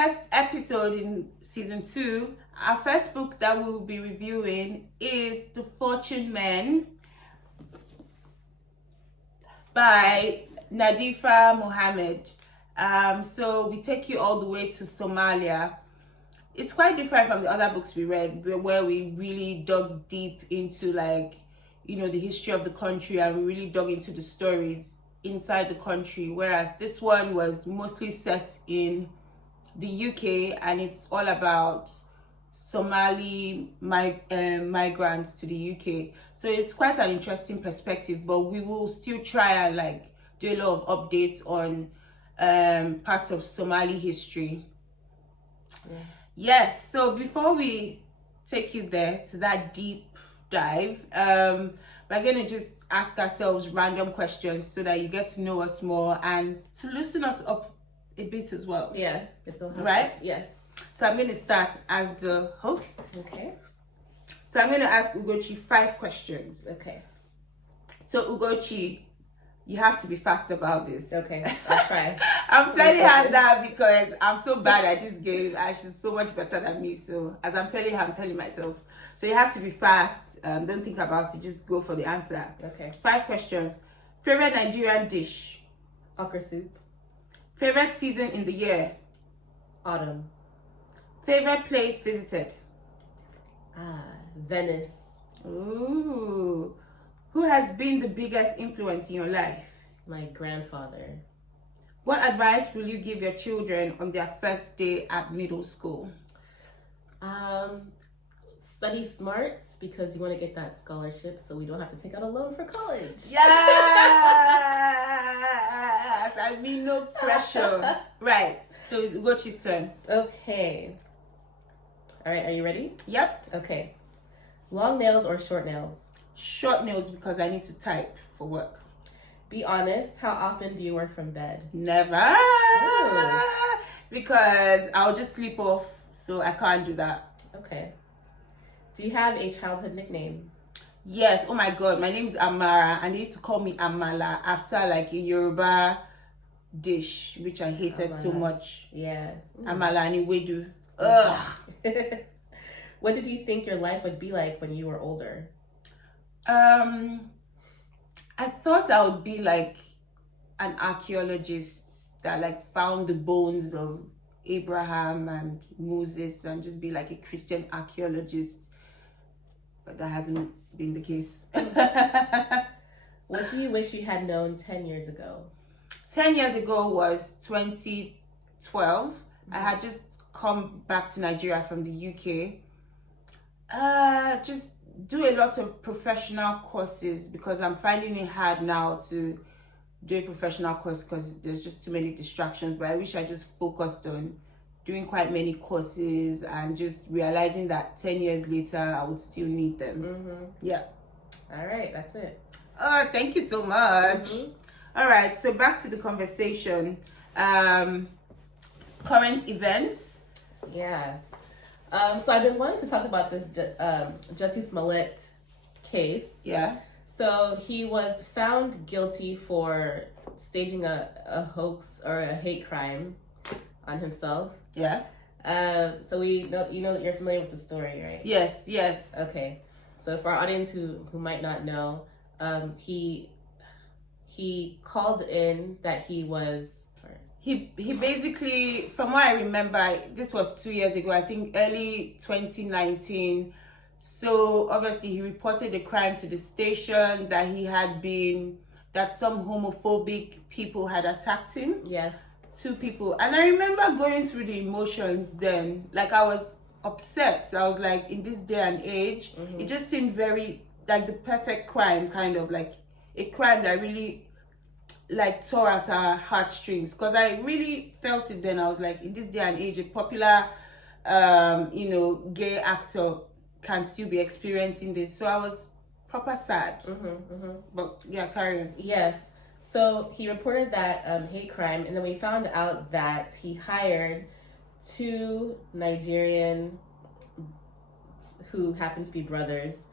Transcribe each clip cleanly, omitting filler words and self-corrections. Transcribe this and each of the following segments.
first episode in season 2, our first book that we will be reviewing is The Fortune Men by Nadifa Mohamed. So we take you all the way to Somalia. It's quite different from the other books we read, where we really dug deep into the history of the country, and we really dug into the stories inside the country, whereas this one was mostly set in the UK, and it's all about Somali migrants to the UK. So it's quite an interesting perspective, but we will still try and do a lot of updates on parts of Somali history. Yes, so before we take you there to that deep dive, we're going to just ask ourselves random questions so that you get to know us more and to loosen us up a bit as well. Yeah, it'll help right? us. Yes. So I'm going to start as the host. Okay. So I'm going to ask Ugochi 5 questions. Okay. So Ugochi, you have to be fast about this. Okay, I'll try. I'm telling her that because I'm so bad at this game and she's so much better than me. So as I'm telling her, I'm telling myself. So you have to be fast. Don't think about it. Just go for the answer. Okay. 5 questions. Favorite Nigerian dish? Okra soup. Favorite season in the year? Autumn. Favorite place visited? Venice. Ooh. Who has been the biggest influence in your life? My grandfather. What advice will you give your children on their first day at middle school? Study smart because you want to get that scholarship so we don't have to take out a loan for college. Yes! I mean, no pressure. Right. So it's Ugochi's turn. Okay. All right, are you ready? Yep. Okay. Long nails or short nails? Short nails because I need to type for work. Be honest, how often do you work from bed? Never. Ooh. Because I'll just sleep off, so I can't do that. Okay. Do you have a childhood nickname? Yes. Oh my God. My name is Amara, and they used to call me Amala after a Yoruba dish, which I hated so much. Yeah. Amala and Iwedu. Ugh. What did you think your life would be like when you were older? I thought I would be like an archaeologist that found the bones of Abraham and Moses and just be like a Christian archaeologist. But that hasn't been the case. What do you wish you had known 10 years ago? 10 years ago was 2012. I had just come back to Nigeria from the UK. Just do a lot of professional courses because I'm finding it hard now to do a professional course because there's just too many distractions. But I wish I just focused on doing quite many courses and just realizing that 10 years later I would still need them. Yeah. All right, that's it. Oh, thank you so much. All right, so back to the conversation. Current events. Yeah. So I've been wanting to talk about this Jussie Mullet case. Yeah. So he was found guilty for staging a hoax or a hate crime on himself. Yeah. So we know that you're familiar with the story, right? Yes. Okay. So for our audience who might not know, he called in that he was. He basically, from what I remember, this was 2 years ago, I think early 2019. So obviously he reported the crime to the station that some homophobic people had attacked him. Yes. 2 people. And I remember going through the emotions then. I was upset. I was like, in this day and age, it just seemed very like the perfect crime, kind of like a crime that really tore at our heartstrings, because I really felt it then. I was like, in this day and age, a popular gay actor can still be experiencing this. So I was proper sad. But yeah, carry on. Yes. So he reported that hate crime, and then we found out that he hired 2 Nigerian who happened to be brothers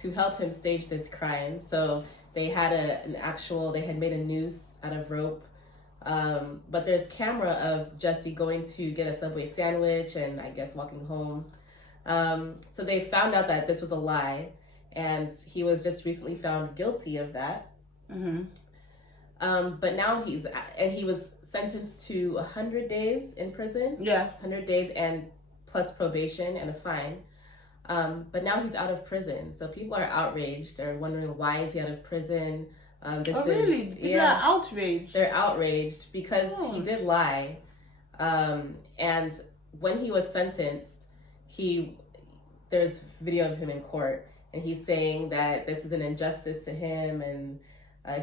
to help him stage this crime. So they had they had made a noose out of rope But there's camera of Jesse going to get a Subway sandwich and I guess walking home. So they found out that this was a lie, and he was just recently found guilty of that. But now he was sentenced to 100 days in prison. Yeah. 100 days and plus probation and a fine. But now he's out of prison. So people are outraged. They're wondering, why is he out of prison? Really? People are outraged? They're outraged because he did lie. And when he was sentenced, there's video of him in court, and he's saying that this is an injustice to him, and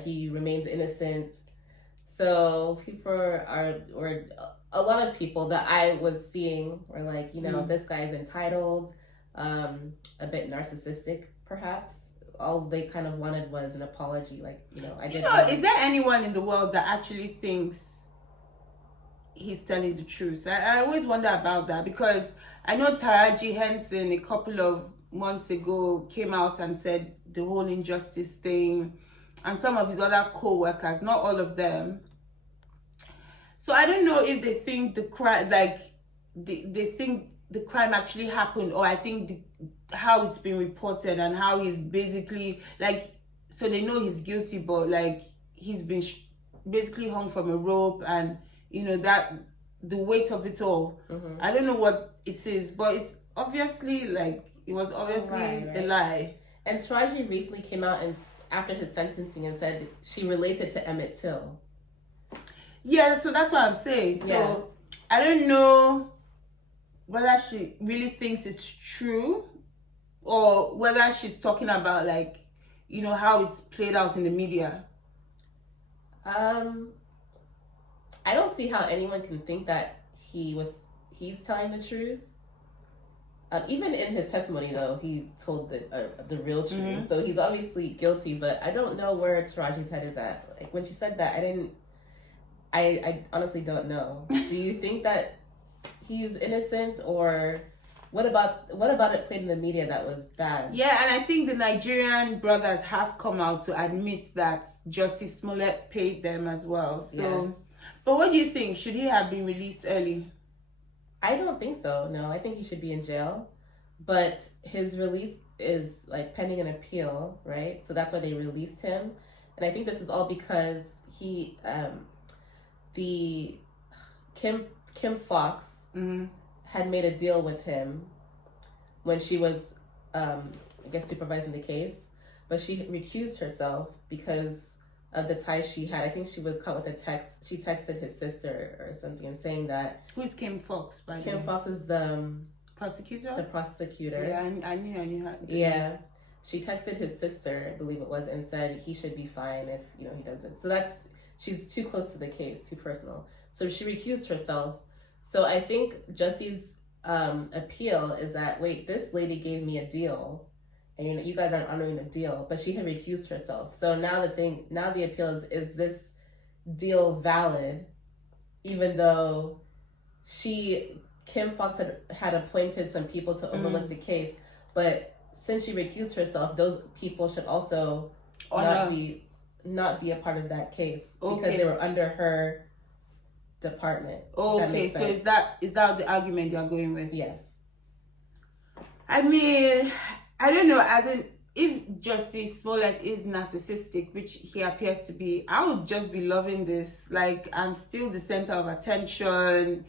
he remains innocent. So people or a lot of people that I was seeing were like, this guy's entitled, a bit narcissistic, perhaps. All they kind of wanted was an apology, is there anyone in the world that actually thinks he's telling the truth? I always wonder about that, because I know Taraji Henson a couple of months ago came out and said the whole injustice thing, and some of his other co-workers, not all of them. So I don't know if they think the crime, they think the crime actually happened, or I think how it's been reported and how he's basically so they know he's guilty, but he's been basically hung from a rope, and that the weight of it all. I don't know what it is, but it's obviously it was obviously a lie. And Taraji recently came out and after his sentencing and said she related to Emmett Till. Yeah, so that's what I'm saying. So I don't know whether she really thinks it's true, or whether she's talking about how it's played out in the media. I don't see how anyone can think that he's telling the truth. Even in his testimony, though, he told the real truth. So he's obviously guilty, but I don't know where Taraji's head is at. When she said that, I honestly don't know. Do you think that he's innocent, or what about it played in the media that was bad? Yeah, and I think the Nigerian brothers have come out to admit that Justice Mullet paid them as well. So, but what do you think? Should he have been released early? I don't think so. No, I think he should be in jail. But his release is pending an appeal, right? So that's why they released him. And I think this is all because the Kim Fox had made a deal with him when she was, supervising the case. But she recused herself because of the ties she had. I think she was caught with a text. She texted his sister or something and saying that... Who is Kim Fox, by the way? Kim Fox is the... prosecutor? The prosecutor. Yeah, I knew her. Yeah. She texted his sister, I believe it was, and said he should be fine if, he doesn't. So she's too close to the case, too personal. So she recused herself. So I think Jesse's appeal is that, wait, this lady gave me a deal, and you guys aren't honoring the deal, but she had recused herself. So now the appeal is this deal valid, even though Kim Fox had appointed some people to overlook the case, but since she recused herself, those people should also not be a part of that case because they were under her department. Okay, so is that the argument you're going with? Yes. I mean, I don't know, as in, if Justice Smollett is narcissistic, which he appears to be, I would just be loving this. I'm still the center of attention.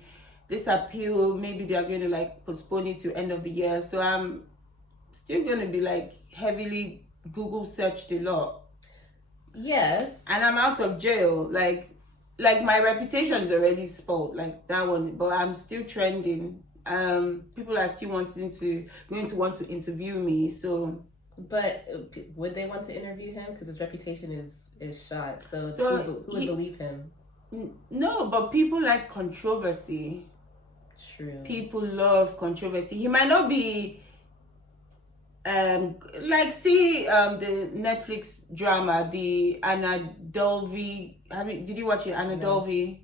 This appeal, maybe they are going to postpone it to end of the year. So I'm still going to be heavily Google searched a lot. Yes. And I'm out of jail. My reputation is already spoiled, that one, but I'm still trending. People are still going to want to interview me, so... But would they want to interview him? Because his reputation is shot. So who would believe him? No, but people like controversy. True. People love controversy. He might not be... the Netflix drama, the Anna Delvey. Did you watch it, Anna Delvey?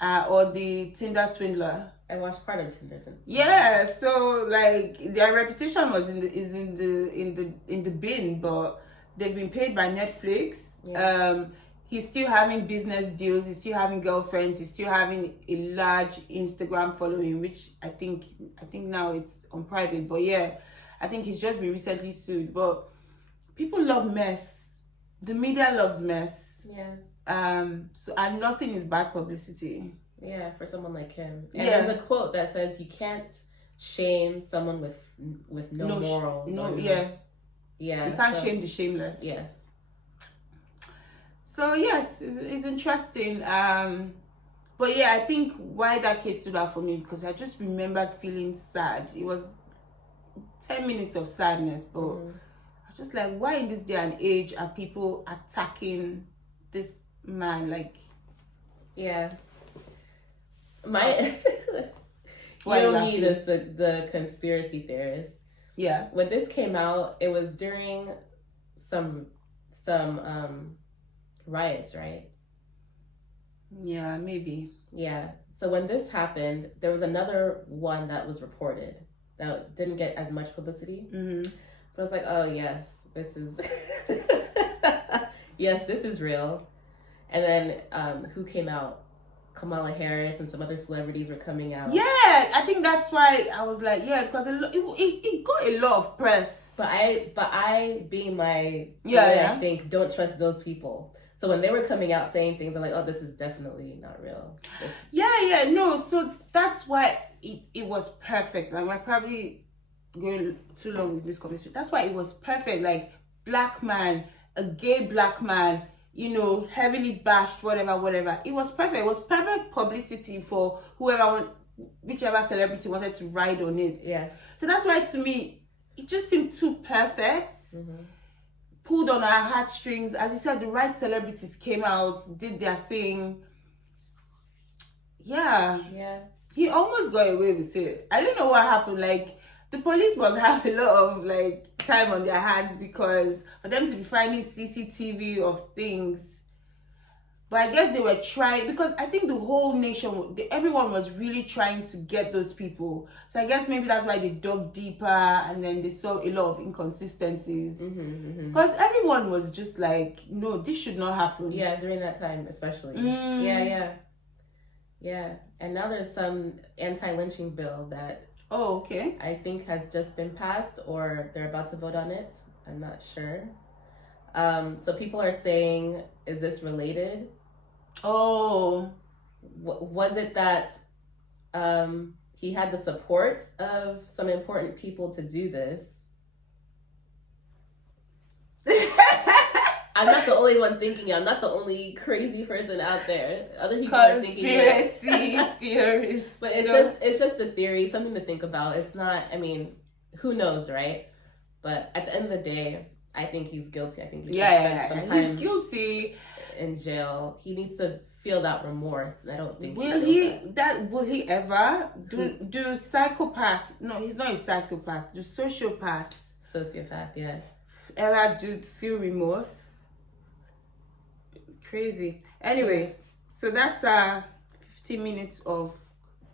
Or the Tinder Swindler? I watched part of Tinder Swindler. Yeah, so their reputation was in the bin, but they've been paid by Netflix. Yeah. he's still having business deals, he's still having girlfriends, he's still having a large Instagram following, which I think now it's on private. But yeah, I think he's just been recently sued. But people love mess. The media loves mess. Yeah. So, and nothing is bad publicity. Yeah, for someone like him. And there's a quote that says you can't shame someone with no morals. Yeah. You can't shame the shameless. Yes. So yes, it's interesting. But yeah, I think why that case stood out for me, because I just remembered feeling sad. It was 10 minutes of sadness, but I was just like, why in this day and age are people attacking this man? Like, yeah. You know me, the conspiracy theorist. Yeah. When this came out, it was during some riots, right? Yeah, maybe. Yeah. So when this happened, there was another one that was reported that didn't get as much publicity. But I was like, oh yes, this is yes, this is real. And then who came out? Kamala Harris and some other celebrities were coming out. Yeah, I think that's why I was like, yeah, because it got a lot of press. But I being my I think, don't trust those people. So when they were coming out saying things, I'm like, oh, this is definitely not real. No. So that's why it was perfect. And we're probably going too long with this conversation. That's why it was perfect. Like, black man, a gay black man, you know, heavily bashed, whatever. It was perfect. It was perfect publicity for whichever celebrity wanted to ride on it. Yes. So that's why, to me, it just seemed too perfect. Pulled on our heartstrings. As you said, the right celebrities came out, did their thing. Yeah. He almost got away with it. I don't know what happened. Like, the police must have a lot of, like, time on their hands, because for them to be finding CCTV of things. But I guess they were trying, because I think the whole nation, everyone was really trying to get those people. So I guess maybe that's why they dug deeper, and then they saw a lot of inconsistencies. Because everyone was just like, no, this should not happen. Yeah, during that time especially. Yeah. And now there's some anti-lynching bill that I think has just been passed, or they're about to vote on it. I'm not sure. So people are saying, is this related? Was it that he had the support of some important people to do this? I'm not the only one thinking it. I'm not the only crazy person out there. Other people are thinking conspiracy theories. But it's just a theory, something to think about. It's not, I mean, who knows, right? But at the end of the day, I think he's guilty. I think he should spend some time he's guilty in jail. He needs to feel that remorse. I don't think will he ever do psychopath? No, he's not a psychopath. Do sociopath, yeah, ever do feel remorse? Crazy. Anyway, so that's 15 minutes of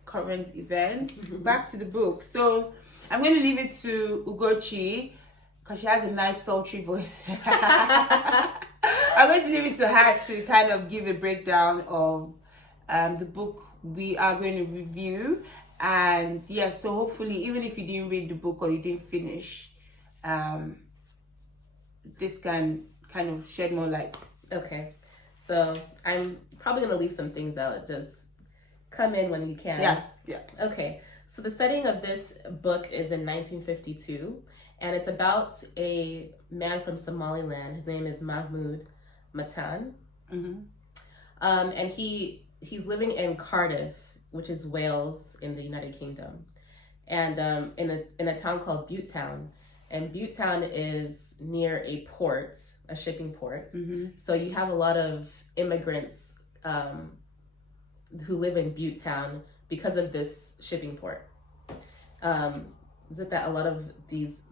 current events. Back to the book. So I'm going to leave it to Ugochi, because she has a nice sultry voice. I'm going to leave it to her to kind of give a breakdown of the book we are going to review. And yeah, so hopefully, even if you didn't read the book or you didn't finish, this can kind of shed more light. Okay. So I'm probably going to leave some things out. Just come in when you can. Yeah. Okay. So the setting of this book is in 1952, and it's about a man from Somaliland. His name is Mahmood, Mattan. And he's living in Cardiff, which is Wales in the United Kingdom, and in a town called Butetown. And Butetown is near a port, a shipping port. So you have a lot of immigrants who live in Butetown because of this shipping port. Is it that a lot of these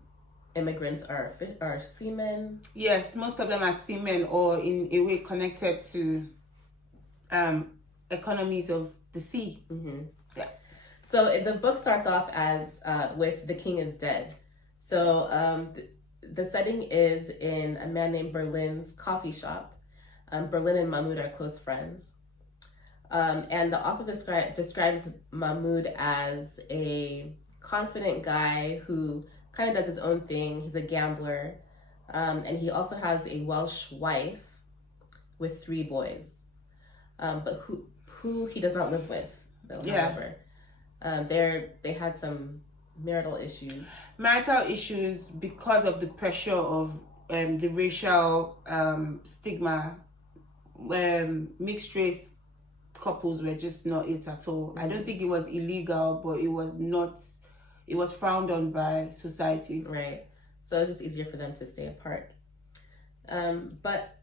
immigrants are seamen? Yes, most of them are seamen, or in a way connected to economies of the sea. Yeah. So the book starts off as with "The King is Dead." So the setting is in a man named Berlin's coffee shop. Berlin and Mahmood are close friends. And the author describes Mahmood as a confident guy who kind of does his own thing. He's a gambler. And he also has a Welsh wife with 3 boys, but who he does not live with, though, however. They had some marital issues. Marital issues because of the pressure of the racial stigma. Mixed race couples were just not it at all. I don't think it was illegal, but it was frowned on by society. Right. So it's just easier for them to stay apart. But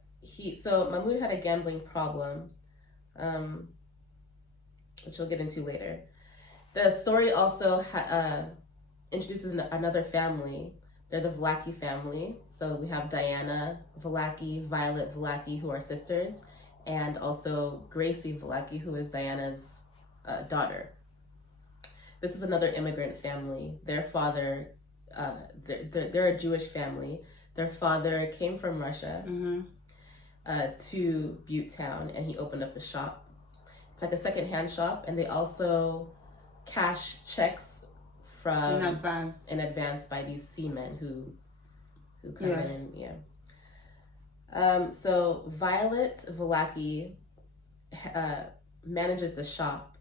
Mahmood had a gambling problem, which we'll get into later. The story also introduces another family. They're the Vlaki family. So we have Diana Vlaki, Violet Vlaki, who are sisters, and also Gracie Vlaki, who is Diana's daughter. This is another immigrant family. Their father, they're a Jewish family. Their father came from Russia to Butte Town, and he opened up a shop. It's like a secondhand shop, and they also cash checks from in advance by these seamen who come in and so Violet Vlaki manages the shop,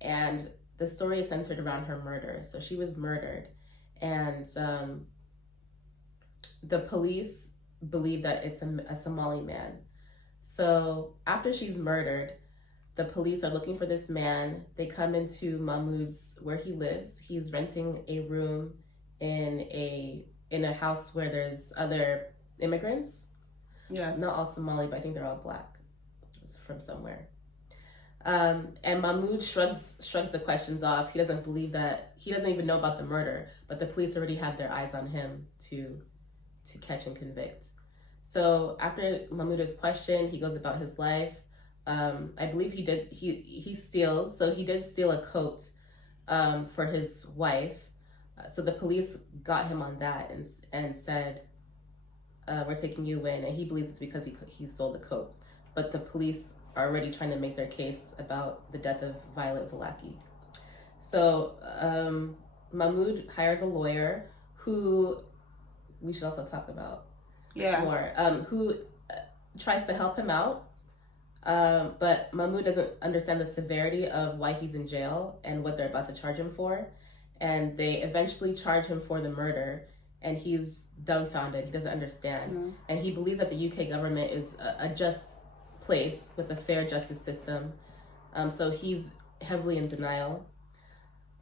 and the story is centered around her murder. So she was murdered, and the police believe that it's a Somali man. So after she's murdered, the police are looking for this man. They come into Mahmood's, where he lives. He's renting a room in a house where there's other immigrants. Yeah. Not all Somali, but I think they're all black. It's from somewhere. And Mahmood shrugs the questions off. He doesn't believe that. He doesn't even know about the murder, but the police already have their eyes on him to catch and convict. So after Mahmood is questioned, he goes about his life. I believe he steals. So he did steal a coat for his wife. So the police got him on that and said, we're taking you in. And he believes it's because he stole the coat. But the police are already trying to make their case about the death of Violet Vlaki. So Mahmood hires a lawyer who we should also talk about more, who tries to help him out. But Mahmood doesn't understand the severity of why he's in jail and what they're about to charge him for. And they eventually charge him for the murder, and he's dumbfounded. He doesn't understand. And he believes that the UK government is a just place with a fair justice system. So he's heavily in denial.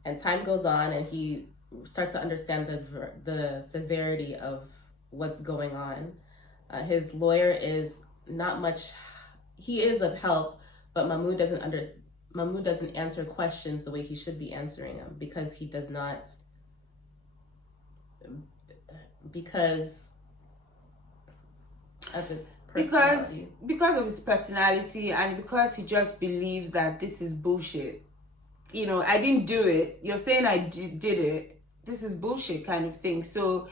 And time goes on, and he starts to understand the severity of what's going on. His lawyer is not much. He is of help, but Mahmood doesn't answer questions the way he should be answering them because he does not. Because of his personality. Because of his personality, and because he just believes that this is bullshit. You know, I didn't do it. You're saying I did it. This is bullshit kind of thing. So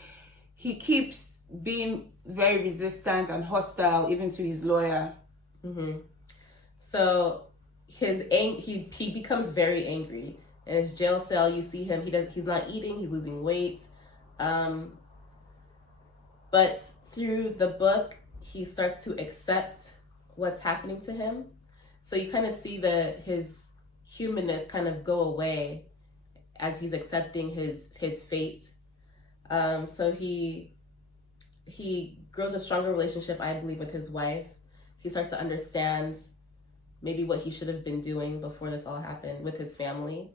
he keeps being very resistant and hostile even to his lawyer. So he becomes very angry. In his jail cell, you see him. He's not eating. He's losing weight. But through the book, he starts to accept what's happening to him. So you kind of see his humanness kind of go away as he's accepting his fate. So he grows a stronger relationship, I believe, with his wife. He starts to understand maybe what he should have been doing before this all happened with his family.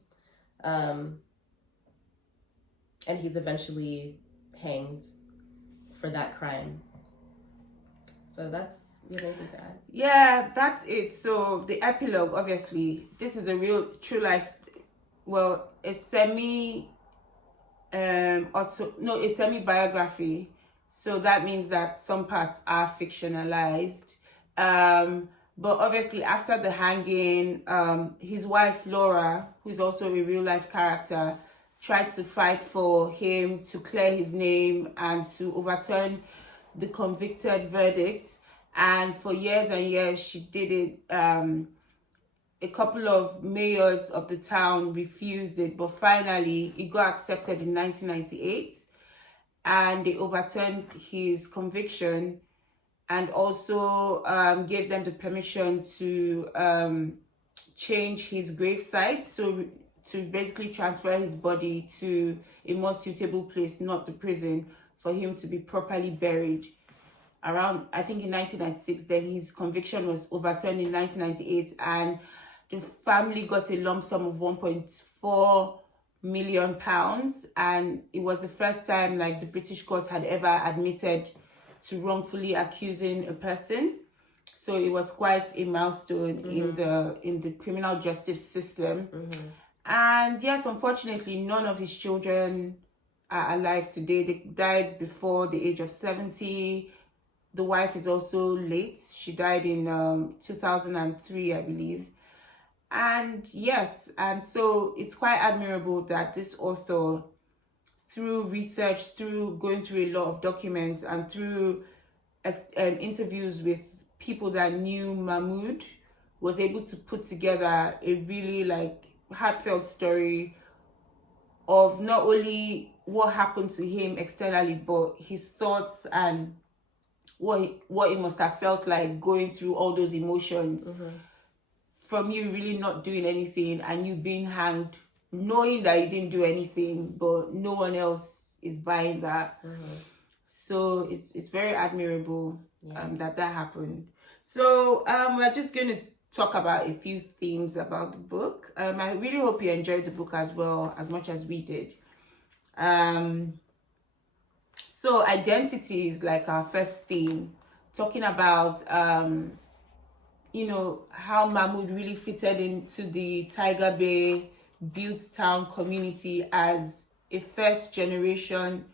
And he's eventually hanged for that crime. So that's, you have anything to add? Yeah, that's it. So the epilogue, obviously, this is a real true life, a semi-biography. So that means that some parts are fictionalized. But obviously after the hanging, his wife Laura, who is also a real life character, tried to fight for him to clear his name and to overturn the convicted verdict. And for years and years, she did it. A couple of mayors of the town refused it, but finally it got accepted in 1998, and they overturned his conviction and also gave them the permission to change his gravesite, so to basically transfer his body to a more suitable place, not the prison, for him to be properly buried. Around, I think in 1996, then his conviction was overturned in 1998, and the family got a lump sum of £1.4 million, and it was the first time like the British courts had ever admitted to wrongfully accusing a person. So it was quite a milestone in the criminal justice system. And yes, unfortunately, none of his children are alive today. They died before the age of 70. The wife is also late. She died in 2003, I believe. And yes, and so it's quite admirable that this author, through research, through going through a lot of documents, and through interviews with people that knew Mahmood, was able to put together a really like heartfelt story of not only what happened to him externally, but his thoughts and what it must have felt like going through all those emotions. From you really not doing anything and you being hanged, knowing that you didn't do anything, but no one else is buying that. So it's very admirable that happened. So we're just going to talk about a few themes about the book. I really hope you enjoyed the book as well, as much as we did. So identity is like our first theme, talking about you know, how Mahmood really fitted into the Tiger Bay built town community as a first generation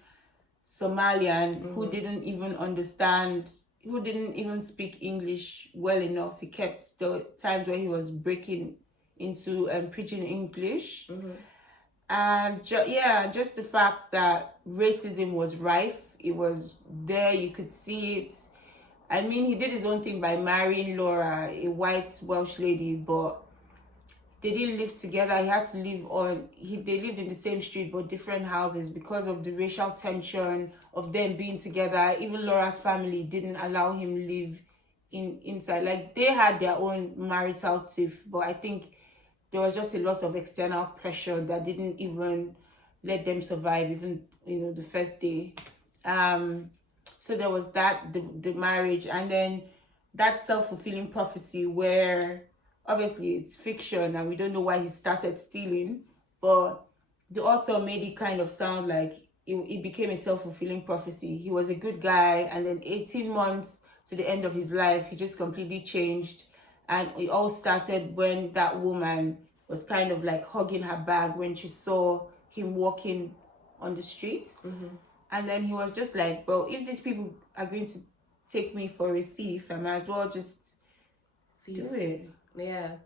Somalian who didn't even understand, who didn't even speak English well enough. He kept the times where he was breaking into pidgin English. And just the fact that racism was rife, it was there, you could see it. I mean, he did his own thing by marrying Laura, a white Welsh lady, but they didn't live together. He had to live they lived in the same street, but different houses because of the racial tension of them being together. Even Laura's family didn't allow him live inside. Like, they had their own marital tiff, but I think there was just a lot of external pressure that didn't even let them survive, even, you know, the first day. So there was that, the marriage, and then that self-fulfilling prophecy where obviously it's fiction and we don't know why he started stealing, but the author made it kind of sound like it became a self-fulfilling prophecy. He was a good guy, and then 18 months to the end of his life, he just completely changed. And it all started when that woman was kind of like hugging her bag when she saw him walking on the street. And then he was just like, well, if these people are going to take me for a thief, I might as well just do it. Yeah.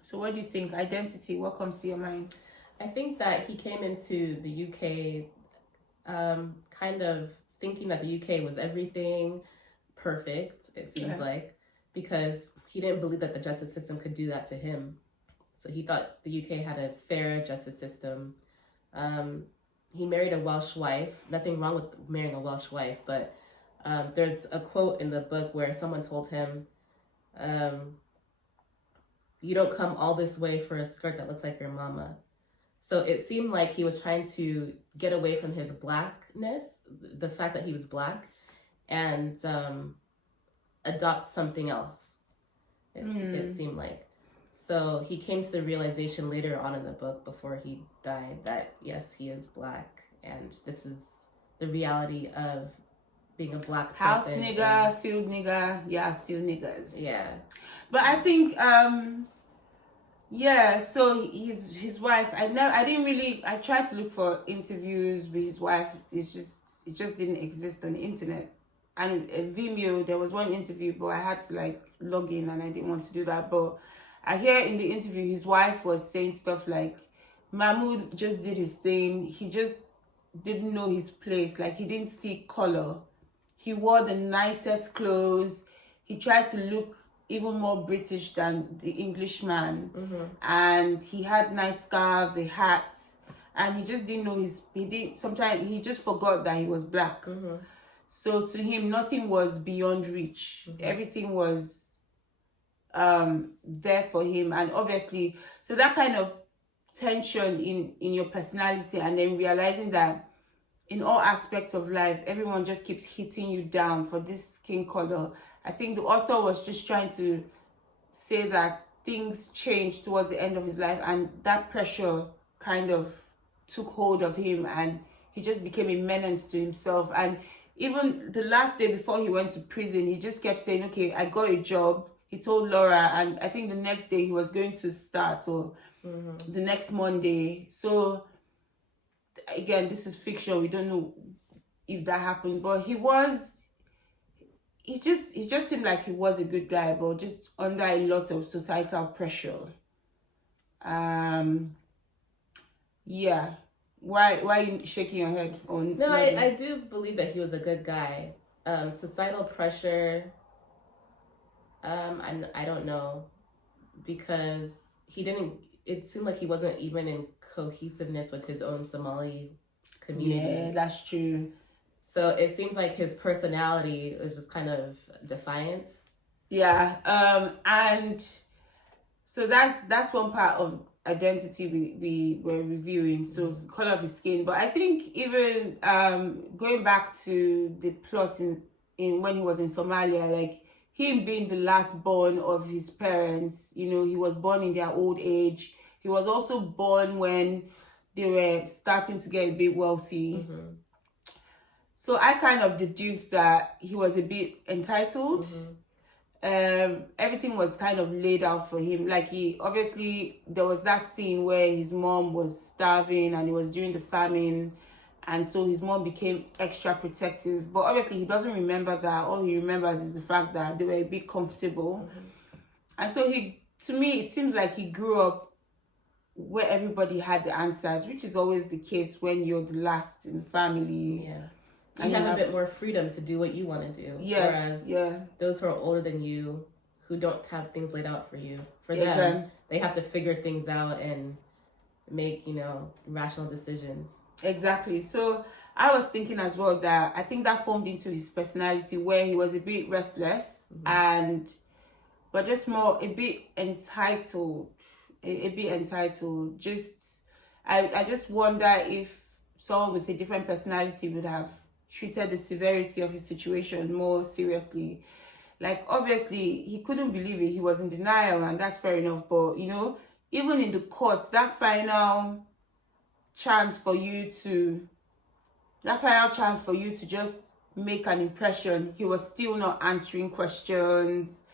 So what do you think? Identity, what comes to your mind? I think that he came into the UK kind of thinking that the UK was everything perfect, it seems like, because he didn't believe that the justice system could do that to him. So he thought the UK had a fair justice system. He married a Welsh wife. Nothing wrong with marrying a Welsh wife, but there's a quote in the book where someone told him, you don't come all this way for a skirt that looks like your mama. So it seemed like he was trying to get away from his blackness, the fact that he was black, and adopt something else. It seemed like. So he came to the realization later on in the book, before he died, that yes, he is black, and this is the reality of being a black person. House nigger, field nigger, yeah, still niggers. Yeah. But I think, so his wife, I tried to look for interviews with his wife. It just didn't exist on the internet. And Vimeo, there was one interview, but I had to like log in and I didn't want to do that. But I hear in the interview, his wife was saying stuff like, Mahmood just did his thing. He just didn't know his place. Like, he didn't see color. he wore the nicest clothes. He tried to look even more British than the Englishman. And he had nice scarves, a hat, and he just didn't know sometimes he just forgot that he was black. So to him, nothing was beyond reach. Everything was there for him. And obviously, so that kind of tension in your personality, and then realizing that in all aspects of life, everyone just keeps hitting you down for this skin color. I think the author was just trying to say that things changed towards the end of his life, and that pressure kind of took hold of him, and he just became a menace to himself. And even the last day before he went to prison, he just kept saying, okay, I got a job. He told Laura, and I think the next day he was going to start, or the next Monday. So again, this is fiction. We don't know if that happened, but he just seemed like he was a good guy, but just under a lot of societal pressure. Yeah. Why are you shaking your head on? No, I do believe that he was a good guy. Societal pressure, I don't know, because it seemed like he wasn't even in cohesiveness with his own Somali community. Yeah, that's true. So it seems like his personality was just kind of defiant. Yeah. And so that's one part of identity we were reviewing. So color of his skin. But I think even going back to the plot in when he was in Somalia, like him being the last born of his parents, he was born in their old age. He was also born when they were starting to get a bit wealthy. So I kind of deduced that he was a bit entitled. Everything was kind of laid out for him. Like there was that scene where his mom was starving, and it was during the famine. And so his mom became extra protective. But obviously he doesn't remember that. All he remembers is the fact that they were a bit comfortable. And so to me, it seems like he grew up where everybody had the answers, which is always the case when you're the last in the family. Yeah. You have a bit more freedom to do what you want to do. Yes. Whereas those who are older than you, who don't have things laid out for you, for them, they have to figure things out and make, rational decisions. Exactly. So I was thinking as well that I think that formed into his personality, where he was a bit restless but just more a bit entitled. A bit entitled. I just wonder if someone with a different personality would have treated the severity of his situation more seriously. Like, obviously, he couldn't believe it. He was in denial, and that's fair enough. But, even in the courts, that final chance for you to just make an impression, he was still not answering questions.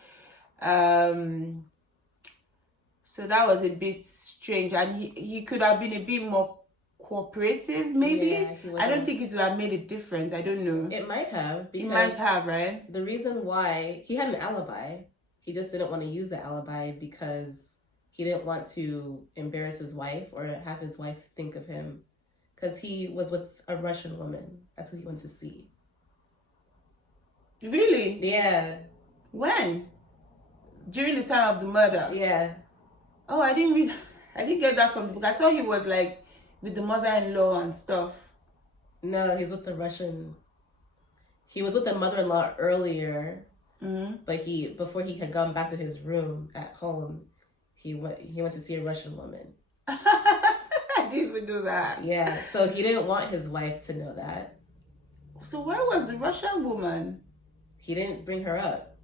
So that was a bit strange, and he could have been a bit more cooperative, maybe. Yeah, I don't think it would have made a difference. I don't know. It might have. It might have, right? The reason why he had an alibi, he just didn't want to use the alibi because he didn't want to embarrass his wife or have his wife think of him, because he was with a Russian woman. That's who he went to see. Really? Yeah. When? During the time of the murder? Yeah. Oh, I didn't get that from the book. I thought he was like with the mother-in-law and stuff. No, he's with the Russian. He was with the mother-in-law earlier, but before he had gone back to his room at home, he went to see a Russian woman. I didn't even know that. Yeah, so he didn't want his wife to know that. So where was the Russian woman? He didn't bring her up.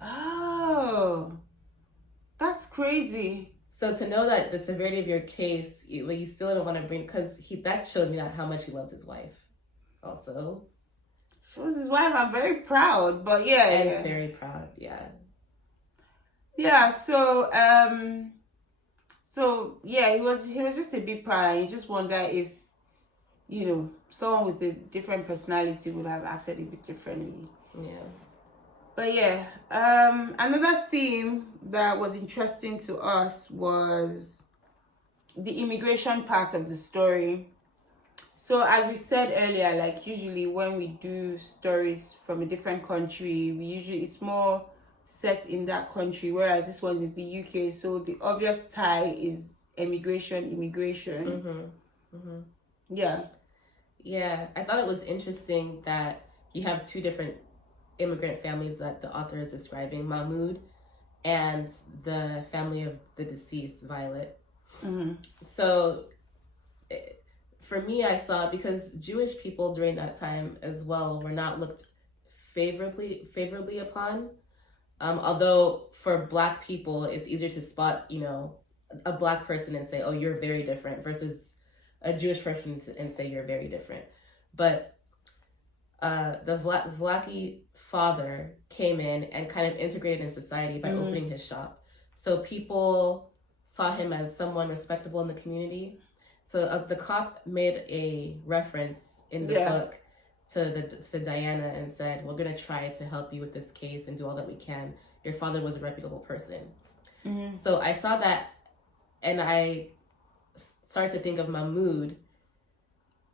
Oh, that's crazy. So to know that the severity of your case, you still don't want to bring, because that showed me how much he loves his wife. Also, she was his wife. I'm very proud, but yeah, very proud. Yeah. So he was just a bit proud, and you just wonder if someone with a different personality would have acted a bit differently. Yeah. But another theme that was interesting to us was the immigration part of the story. So as we said earlier, like usually when we do stories from a different country, it's more set in that country, whereas this one is the UK. So the obvious tie is immigration. Yeah. Yeah, I thought it was interesting that you have two different immigrant families that the author is describing, Mahmood and the family of the deceased, Violet. So for me, I saw, because Jewish people during that time as well were not looked favorably upon. Although for Black people, it's easier to spot, a Black person and say, oh, you're very different, versus a Jewish person and say you're very different. But the Vlaki father came in and kind of integrated in society by opening his shop. So people saw him as someone respectable in the community. So the cop made a reference in the book to Diana and said, we're going to try to help you with this case and do all that we can. Your father was a reputable person. So I saw that and I started to think of Mahmood.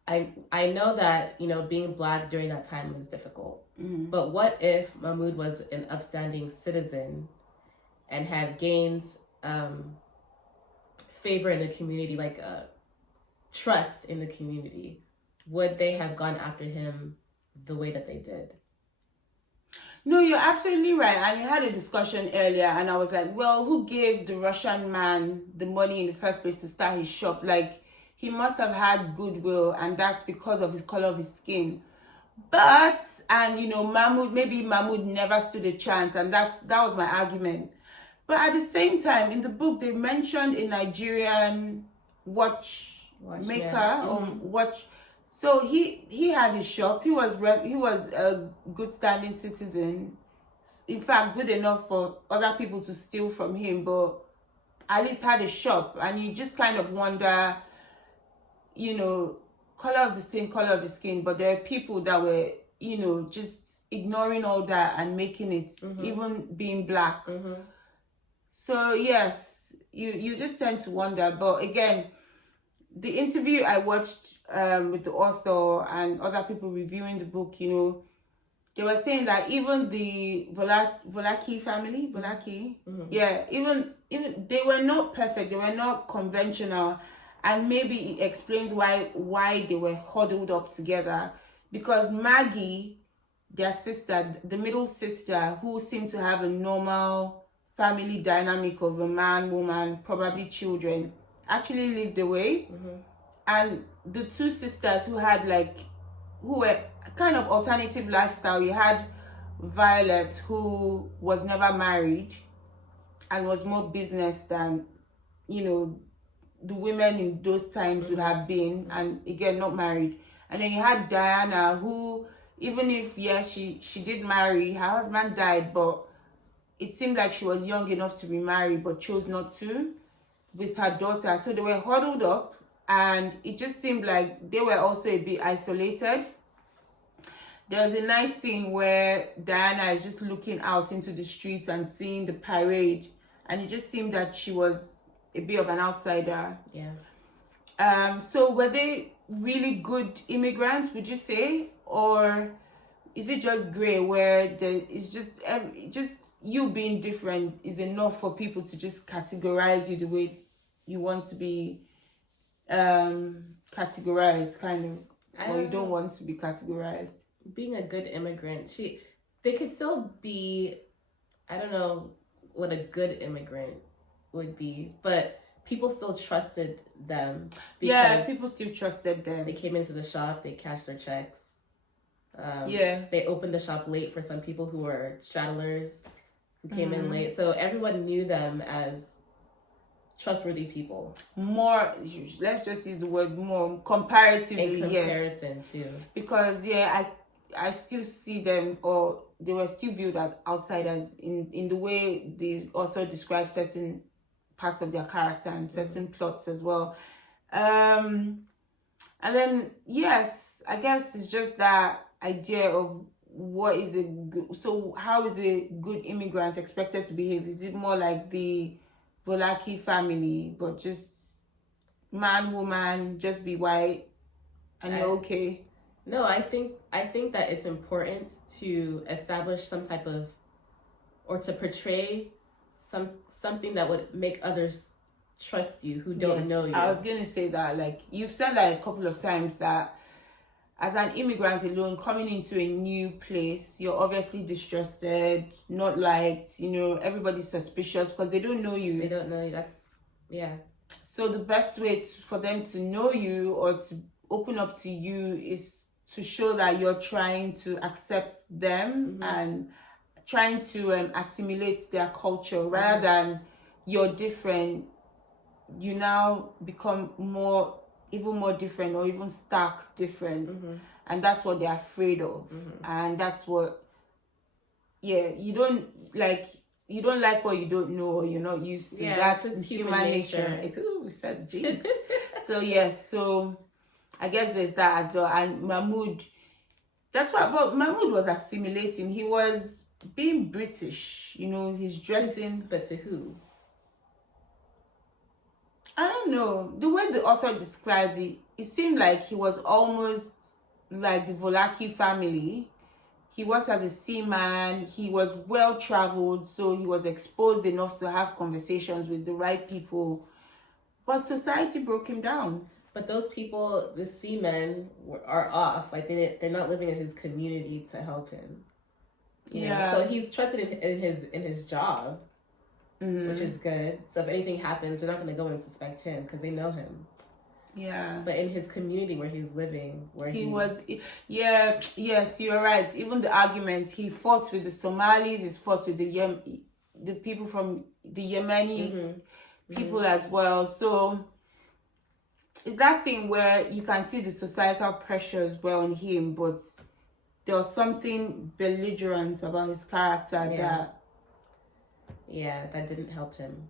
I know that, being Black during that time was difficult. But what if Mahmood was an upstanding citizen and had gained favor in the community, like trust in the community? Would they have gone after him the way that they did? No, you're absolutely right. And we had a discussion earlier and I was like, well, who gave the Russian man the money in the first place to start his shop? Like, he must have had goodwill, and that's because of his color of his skin. But, and Mahmood never stood a chance, and that was my argument. But at the same time, in the book, they mentioned a Nigerian watchmaker or watch. So he had his shop. He was a good standing citizen. In fact, good enough for other people to steal from him, but at least had a shop. And you just kind of wonder, color of the skin. But there are people that were, just ignoring all that and making it, even being Black. So yes, you just tend to wonder. But again, the interview I watched with the author and other people reviewing the book, they were saying that even the Volaki family, even they were not perfect, they were not conventional, and maybe it explains why they were huddled up together. Because Maggie, their sister, the middle sister, who seemed to have a normal family dynamic of a man, woman, probably children, actually lived away. And the two sisters who were kind of alternative lifestyle, you had Violet, who was never married and was more business than the women in those times would have been, and again not married. And then you had Diana, who, even if she did marry, her husband died, but it seemed like she was young enough to remarry but chose not to, with her daughter. So they were huddled up, and it just seemed like they were also a bit isolated. There's a nice scene where Diana is just looking out into the streets and seeing the parade, and it just seemed that she was a bit of an outsider. So were they really good immigrants, would you say? Or is it just grey, where it's just you being different is enough for people to just categorize you the way you want to be categorized, kind of, or you don't want to be categorized? Being a good immigrant, they could still be, I don't know what a good immigrant would be, but people still trusted them. People still trusted them. They came into the shop, they cashed their checks. They opened the shop late for some people who were straddlers who came in late. So everyone knew them as trustworthy people. More, let's just use the word more, comparatively. In comparison, too. Because I still see them, or they were still viewed as outsiders in the way the author describes certain parts of their character and certain plots as well. And then, yes, I guess it's just that idea of what is how is a good immigrant expected to behave? Is it more like the Volaki family, but just man, woman, just be white, and you're okay? No, I think that it's important to establish some type of, or to portray something that would make others trust you who don't know you. I was gonna say that, like, you've said that a couple of times, that as an immigrant alone coming into a new place, you're obviously distrusted, not liked, everybody's suspicious because they don't know you. They don't know you. So the best way for them to know you or to open up to you is to show that you're trying to accept them and trying to assimilate their culture, rather than you're different. You now become even more different, or even stark different, and that's what they're afraid of. And that's what, you don't like what you don't know or you're not used to. That's human nature. Ooh, said jinx. So I guess there's that as well. And Mahmood, that's what, but Mahmood was assimilating. He was being British, he's dressing. But to who? I don't know. The way the author described it, it seemed like he was almost like the Volaki family. He worked as a seaman. He was well traveled, so he was exposed enough to have conversations with the right people. But society broke him down. But those people, the seamen, are off. Like they're not living in his community to help him. So he's trusted in his job, which is good. So if anything happens, they're not going to go and suspect him because they know him. Yeah. But in his community where he's living, yes, you're right. Even the argument, he fought with the Somalis, he fought with the people from the Yemeni people as well. So it's that thing where you can see the societal pressure as well on him, but there was something belligerent about his character that didn't help him.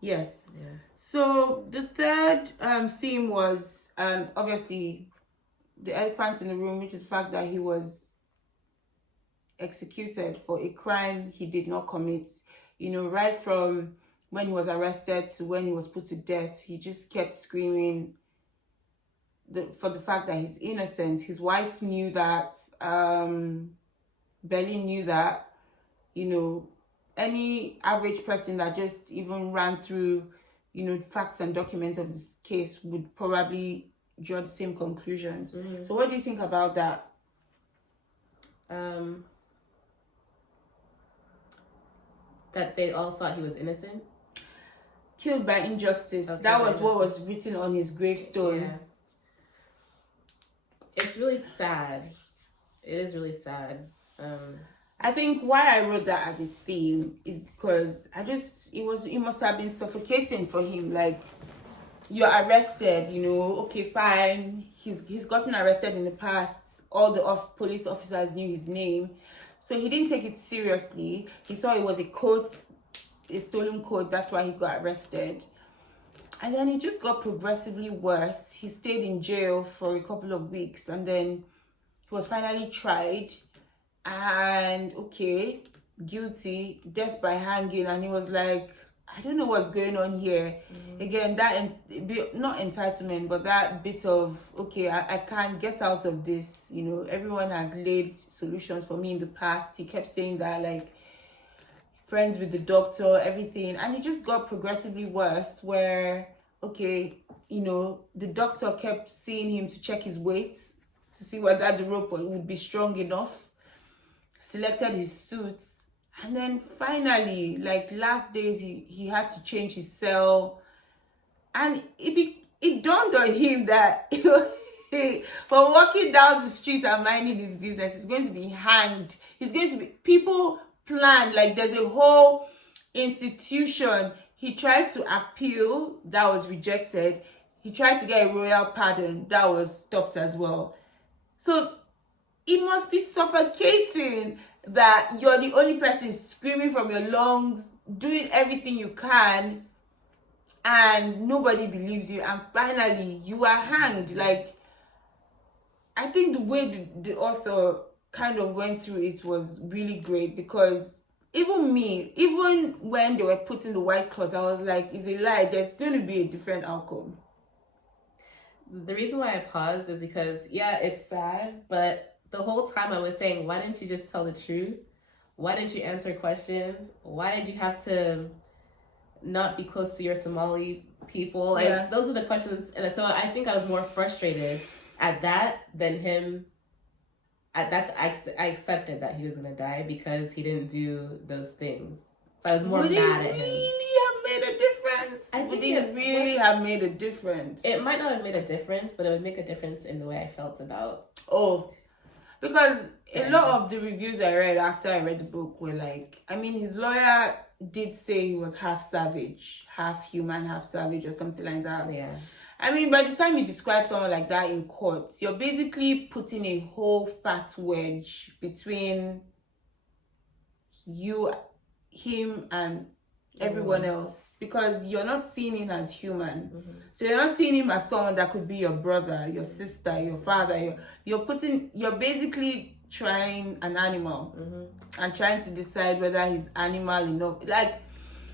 Yes. Yeah. So the third theme was obviously the elephant in the room, which is the fact that he was executed for a crime he did not commit. Right from when he was arrested to when he was put to death, he just kept screaming for the fact that he's innocent. His wife knew that. Belly knew that. Any average person that just even ran through, facts and documents of this case would probably draw the same conclusions. So what do you think about that? That they all thought he was innocent? Killed by injustice. Okay, that was what was written on his gravestone. Yeah. It's really sad. It is really sad. I think why I wrote that as a theme is because it must have been suffocating for him. Like, you're arrested, okay, fine. He's gotten arrested in the past. All the police officers knew his name. So he didn't take it seriously. He thought it was a stolen coat. That's why he got arrested. And then it just got progressively worse. He stayed in jail for a couple of weeks, and then he was finally tried. And guilty, death by hanging. And he was like, I don't know what's going on here. Again, that not entitlement, but that bit of, I can't get out of this. Everyone has laid solutions for me in the past. He kept saying that, like, friends with the doctor, everything. And it just got progressively worse where, the doctor kept seeing him to check his weight to see whether the rope would be strong enough. Selected his suits, and then finally, like last days, he had to change his cell, and it dawned on him that for walking down the street and minding his business, he's going to be hanged. People planned, like there's a whole institution. He tried to appeal, that was rejected. He tried to get a royal pardon, that was stopped as well. So it must be suffocating that you're the only person screaming from your lungs, doing everything you can, and nobody believes you, and finally you are hanged. Like, I think the way the author kind of went through it was really great, because even when they were putting the white cloth, I was like, it's a lie, there's going to be a different outcome. The reason why I paused is because, yeah, it's sad, but the whole time I was saying, why didn't you just tell the truth? Why didn't you answer questions? Why did you have to not be close to your Somali people? Like, Yeah. those are the questions. And so I think I was more frustrated at that than him. I accepted that he was going to die because he didn't do those things. So I was more Would mad it at him. really have made a difference? I think Would it really have made a difference? It might not have made a difference, but it would make a difference in the way I felt about. Oh, because a lot of the reviews I read after I read the book were like, I mean, his lawyer did say he was half savage, half human, half savage, or something like that. Yeah. I mean, by the time you describe someone like that in court, you're basically putting a whole fat wedge between you, him, and everyone else, because you're not seeing him as human. So you're not seeing him as someone that could be your brother, your sister, your father. You're basically trying an animal and trying to decide whether he's animal enough. Like,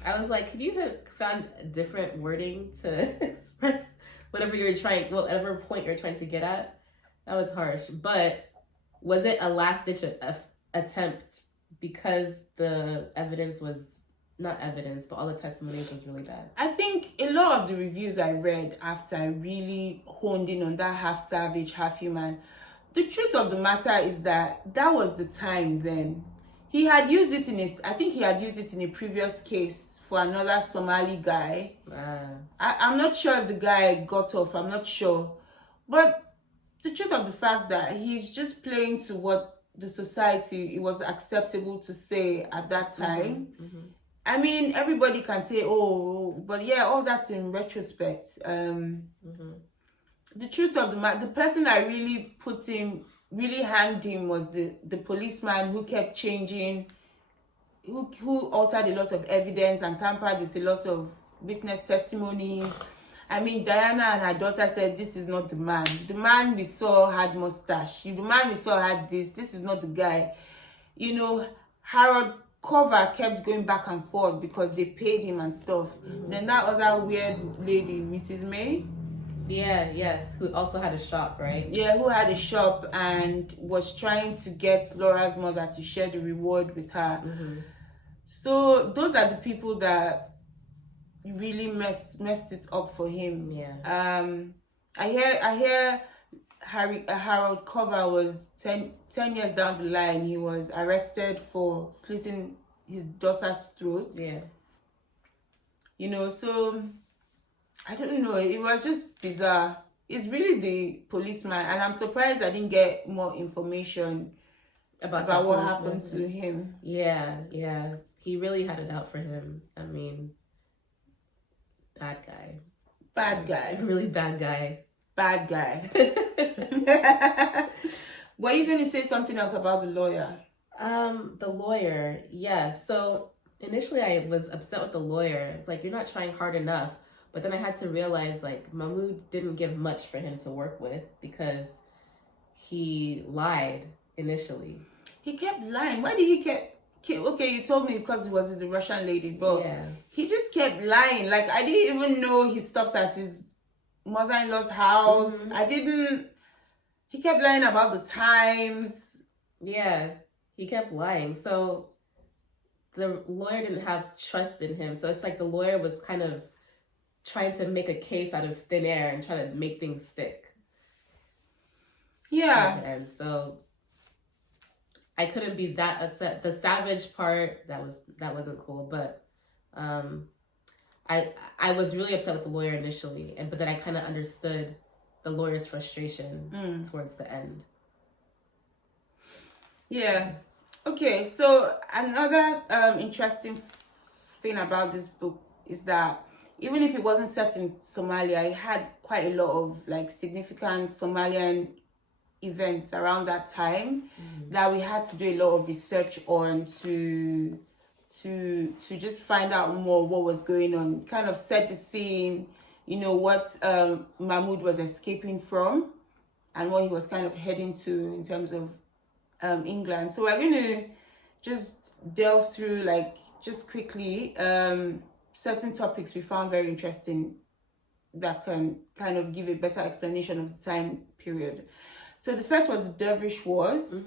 I was like, could you have found a different wording to express whatever point you're trying to get at? That was harsh. But was it a last-ditch attempt because the evidence was, not evidence, but all the testimonies was really bad? I think a lot of the reviews I read after I really honed in on that half savage, half human, the truth of the matter is that was the time then. He had used it I think he had used it in a previous case for another Somali guy. I'm not sure if the guy got off, I'm not sure. But the truth of the fact that he's just playing to what the society, it was acceptable to say at that time. I mean, everybody can say, oh, but yeah, all that's in retrospect. The truth of the person that really hanged him was the policeman who kept changing, who altered a lot of evidence and tampered with a lot of witness testimonies. I mean, Diana and her daughter said, this is not the man. The man we saw had mustache. The man we saw had this. This is not the guy. You know, Harold Cover kept going back and forth because they paid him and stuff. Then that other weird lady, Mrs. May. Yeah, yes, who also had a shop, right? Yeah, who had a shop and was trying to get Laura's mother to share the reward with her. So those are the people that really messed it up for him. Yeah. I hear Harold Cover was 10 years down the line, he was arrested for slitting his daughter's throat. Yeah. You know, so I don't know, it was just bizarre. It's really the policeman, and I'm surprised I didn't get more information about what happened to him. Yeah. He really had it out for him. I mean, bad guy. Really bad guy. Bad guy. Were you going to say something else about the lawyer? The lawyer, yeah. So initially I was upset with the lawyer. It's like, you're not trying hard enough. But then I had to realize, like, Mahmood didn't give much for him to work with because he lied initially. He kept lying. Why did he keep... Okay, you told me because he was the Russian lady, but yeah, he just kept lying. Like, I didn't even know he stopped at his mother-in-law's house. He kept lying about the times. Yeah, he kept lying. So the lawyer didn't have trust in him. So it's like the lawyer was kind of trying to make a case out of thin air and trying to make things stick. Yeah. And so I couldn't be that upset. The savage part, that wasn't cool, but I was really upset with the lawyer initially, but then I kind of understood the lawyer's frustration towards the end. Yeah. Okay, so another interesting thing about this book is that even if it wasn't set in Somalia, it had quite a lot of like significant Somalian events around that time that we had to do a lot of research on to just find out more what was going on, kind of set the scene, you know, what Mahmood was escaping from and what he was kind of heading to in terms of England. So we're going to just delve through, like, just quickly certain topics we found very interesting that can kind of give a better explanation of the time period. So the first was the Dervish Wars.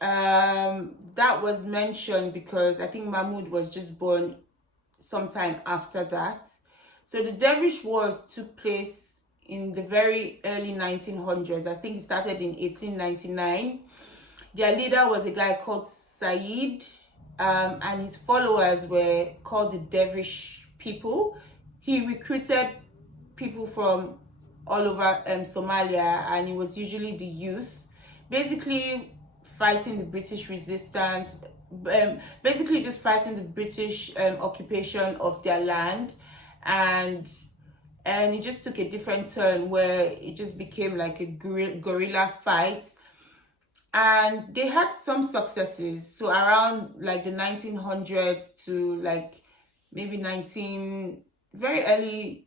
That was mentioned because I think Mahmood was just born sometime after that. So the Dervish Wars took place in the very early 1900s. I think it started in 1899. Their leader was a guy called Said, and his followers were called the Dervish people. He recruited people from all over Somalia, and it was usually the youth, basically fighting the British resistance, basically just fighting the British occupation of their land, and it just took a different turn where it just became like a guerrilla fight. And they had some successes. So around like the 1900s to like maybe very early,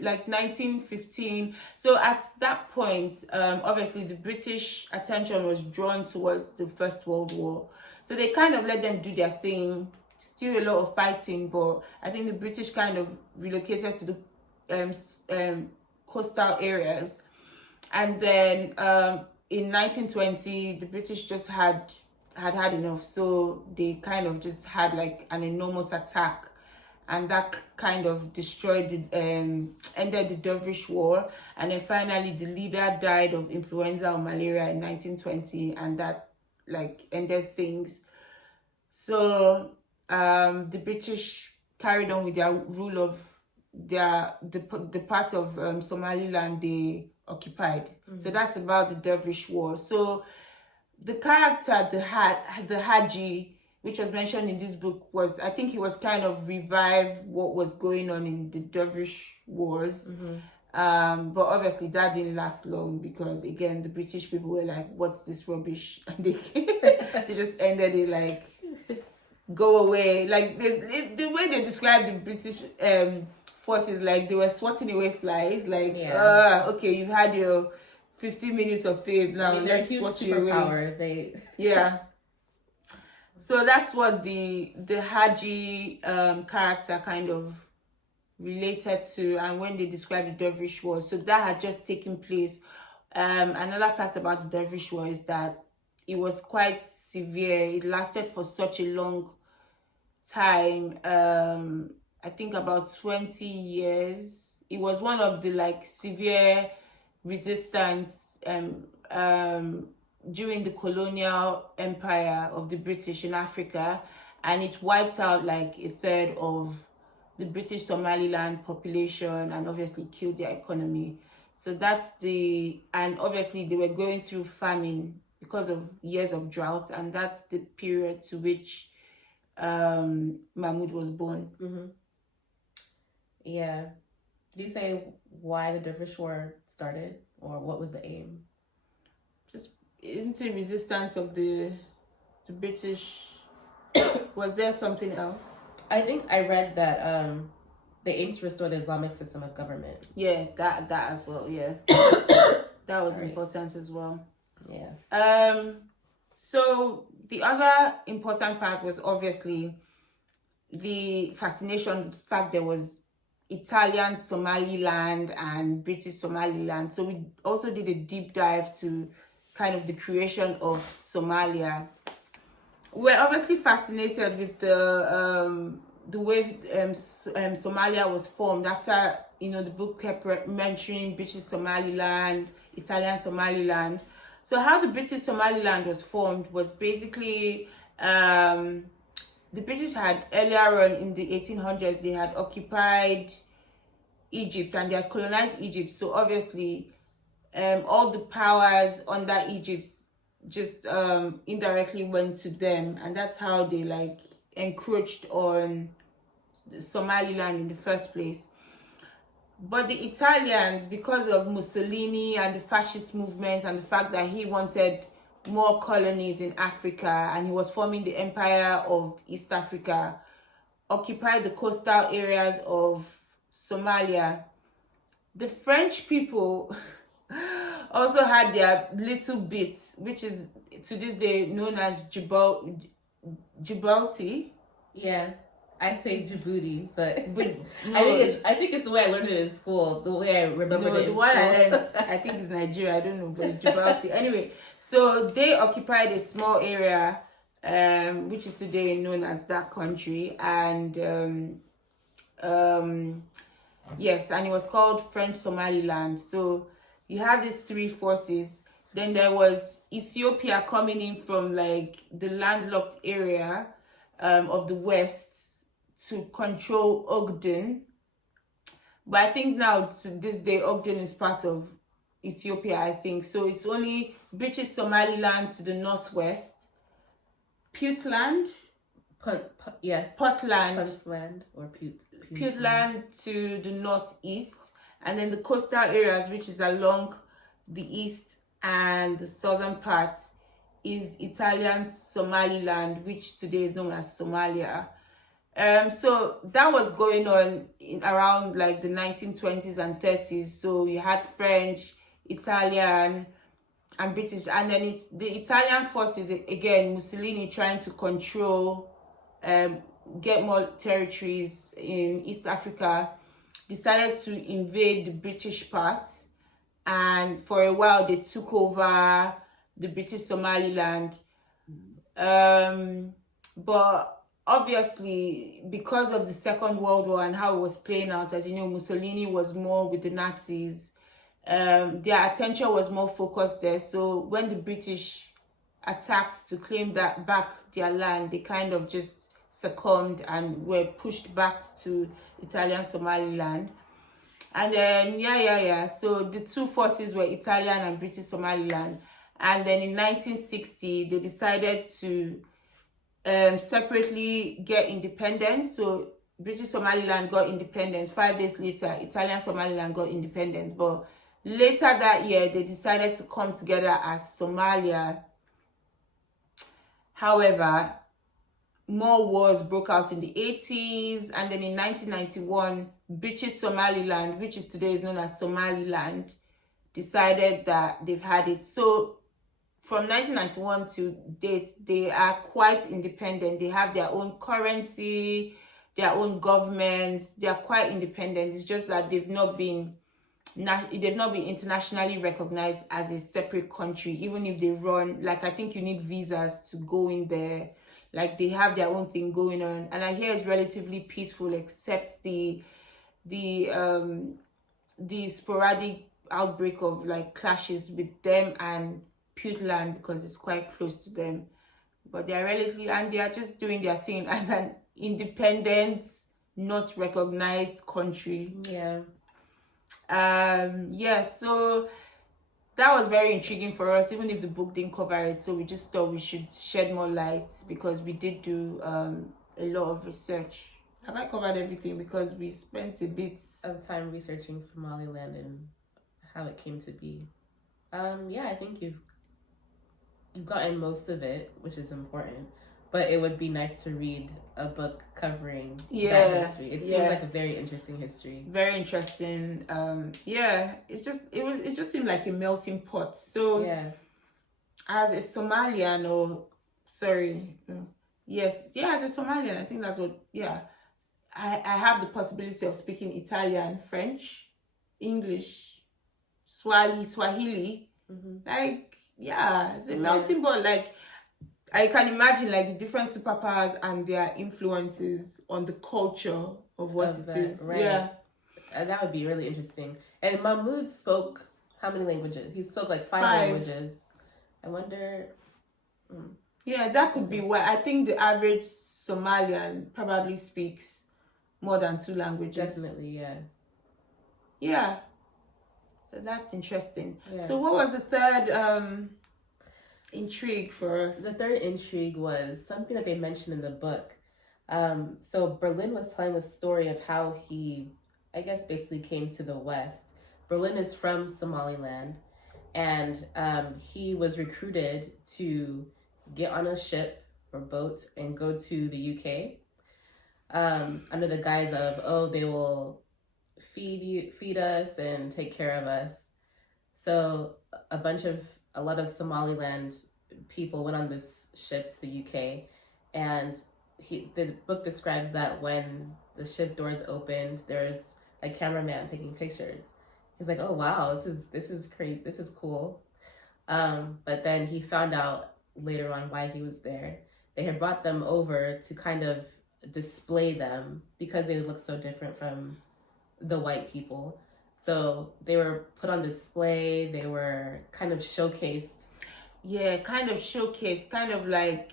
like 1915. So at that point, obviously the British attention was drawn towards the First World War. So they kind of let them do their thing, still a lot of fighting, but I think the British kind of relocated to the coastal areas. And then in 1920, the British just had enough. So they kind of just had like an enormous attack, and that kind of destroyed ended the Dervish War. And then finally the leader died of influenza or malaria in 1920, and that like ended things. So the British carried on with their rule of the part of Somaliland they occupied. So that's about the Dervish War. So the character, the Haji, which was mentioned in this book, was, I think he was kind of revive what was going on in the Dervish Wars. But obviously that didn't last long because again the British people were like, what's this rubbish? And they just ended it like, go away. Like the way they described the British forces, like they were swatting away flies, like okay, you've had your 15 minutes of fame, now let's swat you away. Yeah. So that's what the Haji character kind of related to, and when they described the Dervish War, so that had just taken place. Another fact about the Dervish War is that it was quite severe. It lasted for such a long time. I think about 20 years. It was one of the like severe resistance during the colonial empire of the British in Africa, and it wiped out like a third of the British Somaliland population and obviously killed their economy. So and obviously they were going through famine because of years of drought, and that's the period to which Mahmood was born. Yeah. Do you say why the Dervish War started, or what was the aim? Just into resistance of the British. Was there something else? I think I read that they aim to restore the Islamic system of government. Yeah, that as well. Yeah, that was important as well. Yeah. So the other important part was obviously the fascination with the fact there was Italian Somaliland and British Somaliland. So we also did a deep dive to kind of the creation of Somalia. We're obviously fascinated with the way Somalia was formed after, the book kept mentioning British Somaliland, Italian Somaliland. So how the British Somaliland was formed was basically the British had earlier on in the 1800s, they had occupied Egypt and they had colonized Egypt. So obviously all the powers under Egypt just indirectly went to them, and that's how they like encroached on Somaliland in the first place. But the Italians, because of Mussolini and the fascist movement and the fact that he wanted more colonies in Africa and he was forming the Empire of East Africa, occupied the coastal areas of Somalia. The French people also had their little bit, which is to this day known as Djibouti. Yeah. I say Djibouti, but But no, I think it's the way I learned it in school. The way I remember no, it. the one I learned, I think it's Nigeria. I don't know, but it's Djibouti. Anyway, so they occupied a small area, which is today known as that country, and yes, and it was called French Somaliland. So you have these three forces. Then there was Ethiopia coming in from like the landlocked area of the west to control Ogden. But I think now to this day Ogden is part of Ethiopia, I think. So it's only British Somaliland to the northwest, Puntland, yes, Portland, Puntland or Puntland to the northeast, and then the coastal areas, which is along the east and the southern part, is Italian Somaliland, which today is known as Somalia. So that was going on in around like the 1920s and 30s. So you had French, Italian, and British, and then it's the Italian forces again. Mussolini trying to control, get more territories in East Africa, decided to invade the British parts, and for a while they took over the British Somaliland. But obviously, because of the Second World War and how it was playing out, as you know, Mussolini was more with the Nazis. Their attention was more focused there. So when the British attacked to claim that back their land, they kind of just succumbed and were pushed back to Italian Somaliland. And then so the two forces were Italian and British Somaliland. And then in 1960 they decided to separately get independence. So British Somaliland got independence. 5 days later, Italian Somaliland got independence. But later that year, they decided to come together as Somalia. However, more wars broke out in the 80s, and then in 1991, British Somaliland, which is today is known as Somaliland, decided that they've had it. So from 1991 to date, they are quite independent. They have their own currency, their own governments. They are quite independent. It's just that they've not been internationally recognized as a separate country. Even if they run, like I think you need visas to go in there. Like they have their own thing going on, and I hear it's relatively peaceful, except the sporadic outbreak of like clashes with them and Puntland, because it's quite close to them. But they are relatively, and they are just doing their thing as an independent, not recognized country. So that was very intriguing for us, even if the book didn't cover it. So we just thought we should shed more light, because we did do a lot of research. Have I covered everything? Because we spent a bit of time researching Somaliland and how it came to be. I think you've gotten most of it, which is important. But it would be nice to read a book covering that history. It seems like a very interesting history. Very interesting. It just seemed like a melting pot. So as a Somalian, as a Somalian, I think that's what. I have the possibility of speaking Italian, French, English, Swahili. It's a melting pot. Like, I can imagine like the different superpowers and their influences on the culture of what it is. Right. Yeah. And that would be really interesting. And Mahmood spoke how many languages? He spoke like five languages. I wonder. Yeah, that could be why. I think the average Somalian probably speaks more than 2 languages. Definitely, yeah. Yeah. So that's interesting. Yeah. So what was the third intrigue for us? The third intrigue was something that they mentioned in the book. So Berlin was telling a story of how he, I guess, basically came to the West. Berlin is from Somaliland, and he was recruited to get on a ship or boat and go to the UK under the guise of, they will feed us and take care of us. So a lot of Somaliland people went on this ship to the UK, and the book describes that when the ship doors opened, there's a cameraman taking pictures. He's like, oh wow, this is great, this is cool. But then he found out later on why he was there. They had brought them over to kind of display them because they looked so different from the white people. So they were put on display, they were kind of showcased. Yeah, kind of showcased, kind of like,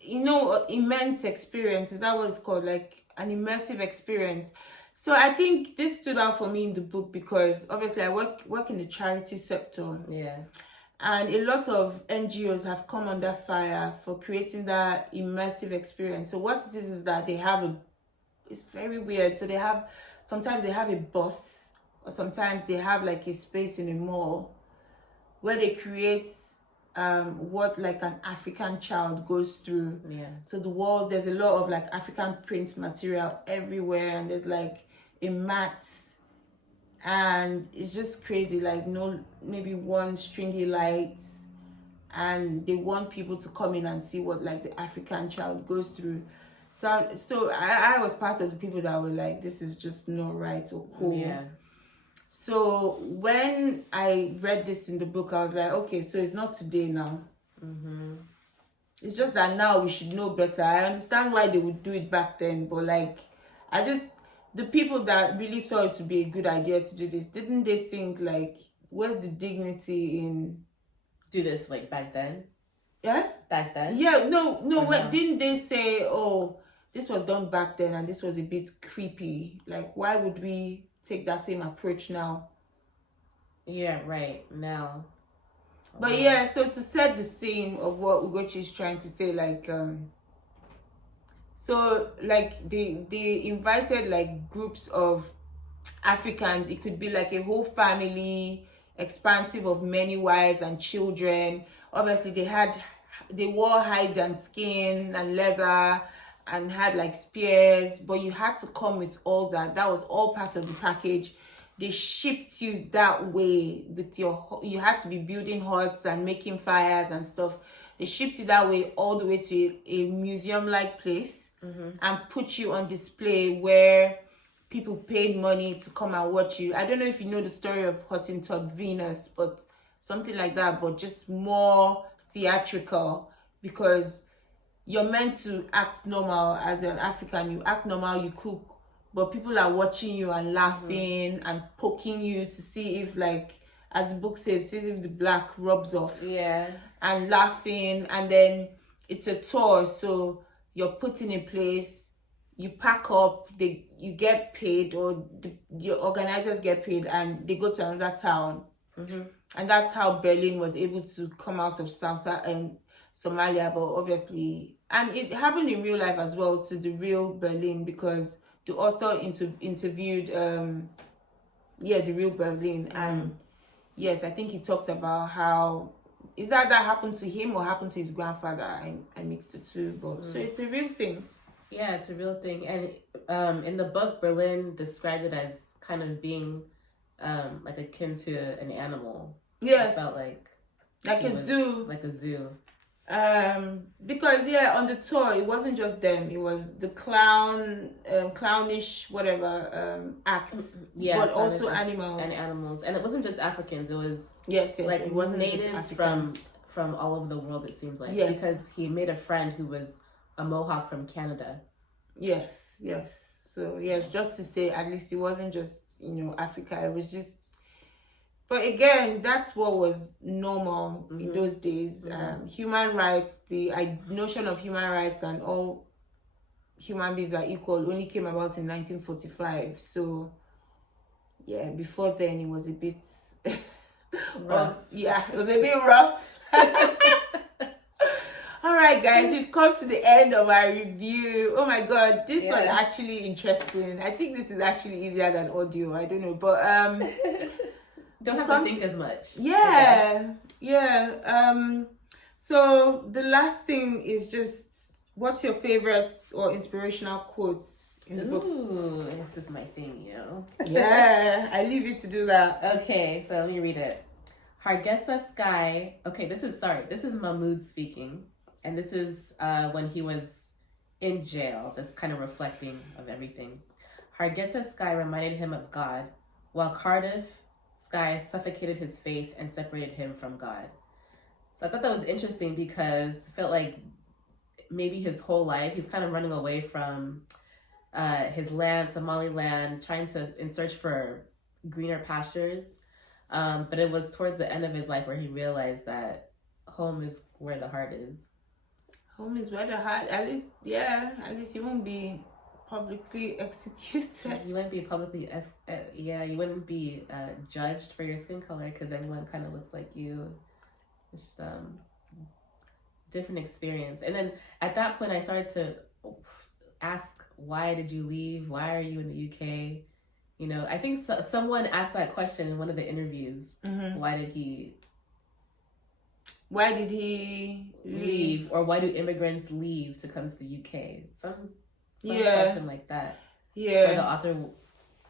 you know, immense experiences. That was called, like an immersive experience. So I think this stood out for me in the book because obviously I work in the charity sector. Yeah. And a lot of NGOs have come under fire for creating that immersive experience. So what it is that they have it's very weird. So sometimes they have a bus, or sometimes they have like a space in a mall where they create what like an African child goes through. Yeah. So the wall, there's a lot of like African print material everywhere, and there's like a mat, and it's just crazy. Like maybe one stringy light, and they want people to come in and see what like the African child goes through. So I was part of the people that were like, this is just not right or cool. Yeah. So when I read this in the book, I was like, okay, so it's not today now. Mm-hmm. It's just that now we should know better. I understand why they would do it back then, but like, the people that really thought it would be a good idea to do this, didn't they think like, where's the dignity in do this like back then? Yeah? Back then? Yeah, no. Didn't they say, oh, this was done back then and this was a bit creepy? Like, why would we take that same approach now? Yeah, right, now. But yeah, so to set the scene of what Ugochi is trying to say, like, so like they invited like groups of Africans. It could be like a whole family, expansive of many wives and children. Obviously they wore hide and skin and leather and had like spears, but you had to come with all that. That was all part of the package. They shipped you that way with you had to be building huts and making fires and stuff. They shipped you that way all the way to a museum-like place, and put you on display where people paid money to come and watch you. I don't know if you know the story of Hottentot Venus, but something like that, but just more theatrical, because you're meant to act normal as an African. You act normal, you cook, but people are watching you and laughing and poking you to see if, like, as the book says, see if the black rubs off. Yeah. And laughing, and then it's a tour, so you're put in a place, you pack up, you get paid, or your organizers get paid, and they go to another town. And that's how Berlin was able to come out of Somalia, but obviously, and it happened in real life as well, to the real Berlin, because the author interviewed the real Berlin. And yes, I think he talked about how is that happened to him or happened to his grandfather. I mixed the two, but so it's a real thing. Yeah, it's a real thing. And in the book, Berlin described it as kind of being like akin to an animal. Yes. It felt like a zoo. Like a zoo. Because on the tour, it wasn't just them, it was the clownish whatever acts, but also animals. And it wasn't just Africans, it was like it wasn't natives from all over the world, it seems like. Because he made a friend who was a Mohawk from Canada. Yes. So just to say, at least it wasn't just Africa, it was just. But again, that's what was normal in those days. Human rights, the notion of human rights and all human beings are equal only came about in 1945. So, before then it was a bit rough. It was a bit rough. All right, guys, we've come to the end of our review. Oh my God, this was actually interesting. I think this is actually easier than audio. I don't know, but don't have to think as much. So the last thing is just, what's your favorite or inspirational quotes in the book? Ooh, this is my thing, I leave you to do that. Okay, so let me read it. Hargeisa Sky. Okay, this is Mahmood speaking. And this is when he was in jail, just kind of reflecting of everything. Hargeisa's sky reminded him of God, while Cardiff sky suffocated his faith and separated him from God. So I thought that was interesting because it felt like maybe his whole life he's kind of running away from his land, Somaliland, in search for greener pastures. But it was towards the end of his life where he realized that home is where the heart is. Home is where the heart, at least you won't be publicly executed. You wouldn't be publicly, you wouldn't be judged for your skin color because everyone kind of looks like you. Just different experience. And then at that point, I started to ask, why did you leave? Why are you in the UK? You know, I think someone asked that question in one of the interviews. Mm-hmm. Why did he leave? Or why do immigrants leave to come to the UK? Some question like that. Yeah. Or the author.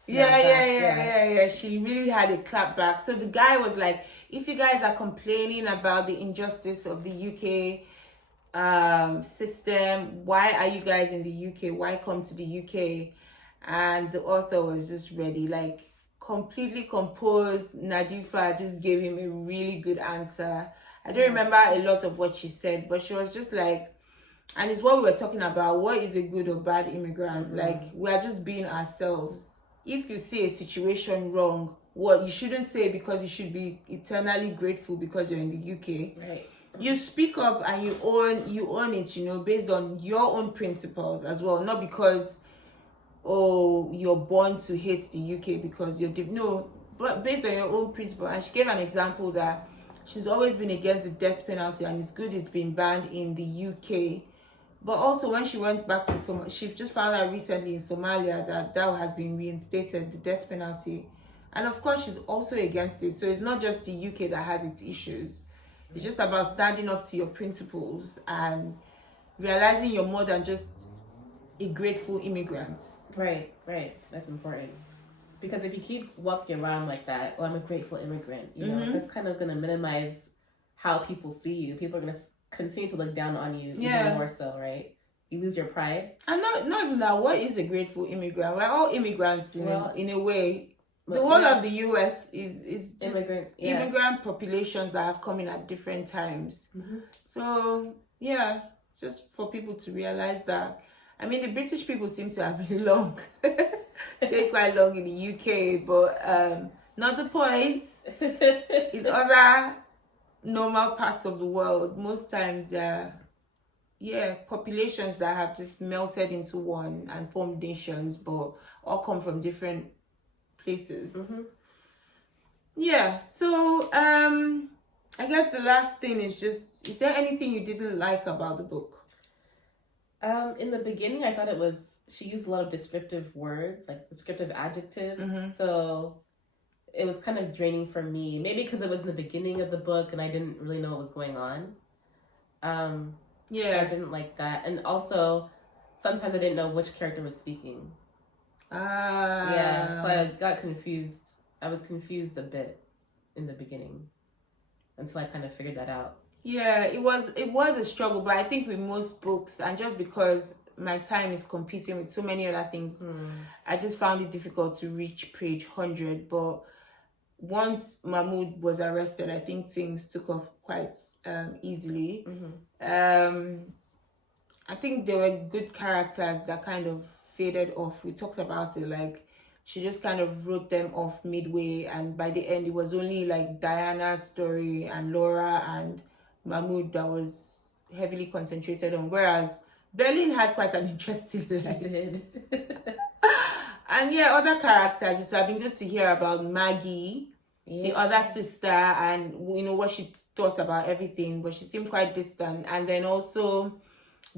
Yeah. She really had a clap back. So the guy was like, if you guys are complaining about the injustice of the UK system, why are you guys in the UK? Why come to the UK? And the author was just ready, like completely composed. Nadifa just gave him a really good answer. I don't remember a lot of what she said, but she was just like, and it's what we were talking about. What is a good or bad immigrant? Mm-hmm. Like, we are just being ourselves. If you see a situation wrong, what you shouldn't say, because you should be eternally grateful because you're in the UK. Right. You speak up and you own it, you know, based on your own principles as well. Not because, you're born to hate the UK because no, but based on your own principle. And she gave an example that she's always been against the death penalty, and it's good it's been banned in the UK. But also when she went back to Somalia, she just found out recently in Somalia that has been reinstated, the death penalty. And of course, she's also against it. So it's not just the UK that has its issues. It's just about standing up to your principles and realizing you're more than just a grateful immigrant. Right. That's important. Because if you keep walking around like that, I'm a grateful immigrant, you know, that's kind of going to minimize how people see you. People are going to continue to look down on you even more so, right? You lose your pride. And not even that. What is a grateful immigrant? We're all immigrants in a way. The whole of the US is just immigrant populations that have come in at different times. Mm-hmm. So just for people to realize that. I mean, the British people seem to have been stay quite long in the UK, but not the point. In other normal parts of the world, most times populations that have just melted into one and formed nations, but all come from different places. Mm-hmm. So I guess the last thing is is there anything you didn't like about the book? In the beginning, I thought she used a lot of descriptive words, like descriptive adjectives. Mm-hmm. So it was kind of draining for me. Maybe because it was in the beginning of the book and I didn't really know what was going on. I didn't like that. And also, sometimes I didn't know which character was speaking. So I got confused. I was confused a bit in the beginning until I kind of figured that out. Yeah, it was a struggle, but I think with most books, and just because my time is competing with so many other things, I just found it difficult to reach page 100. But once Mahmood was arrested, I think things took off quite easily. Mm-hmm. I think there were good characters that kind of faded off. We talked about it, like she just kind of wrote them off midway, and by the end it was only like Diana's story and Laura and Mahmood that was heavily concentrated on, whereas Berlin had quite an interesting life. It did. And other characters. It would have been good to hear about Maggie, the other sister, and what she thought about everything, but she seemed quite distant. And then also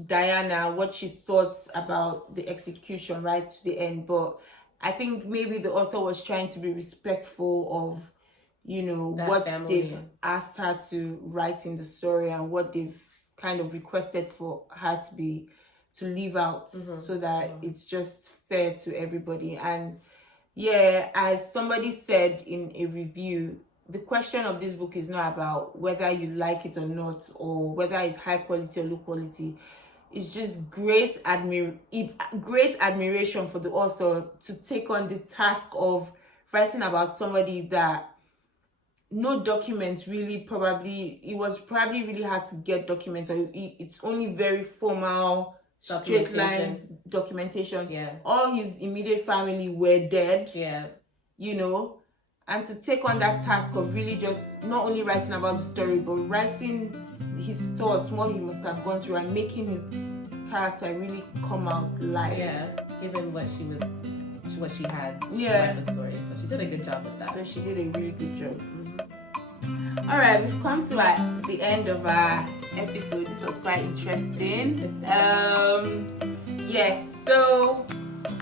Diana, what she thought about the execution right to the end. But I think maybe the author was trying to be respectful of what they've asked her to write in the story and what they've kind of requested for her to leave out, so that it's just fair to everybody. And as somebody said in a review, the question of this book is not about whether you like it or not, or whether it's high quality or low quality. It's just great admiration for the author to take on the task of writing about somebody that no documents really it was probably really hard to get documents, or it's only very formal, straight line documentation. Yeah. All his immediate family were dead. Yeah. You know, and to take on that task of really just not only writing about the story, but writing his thoughts, what he must have gone through, and making his character really come out live. Yeah, given what she had. Yeah. To write the story, so she did a good job with that. So she did a really good job. All right, we've come to the end of our episode. This was quite interesting. Yes, so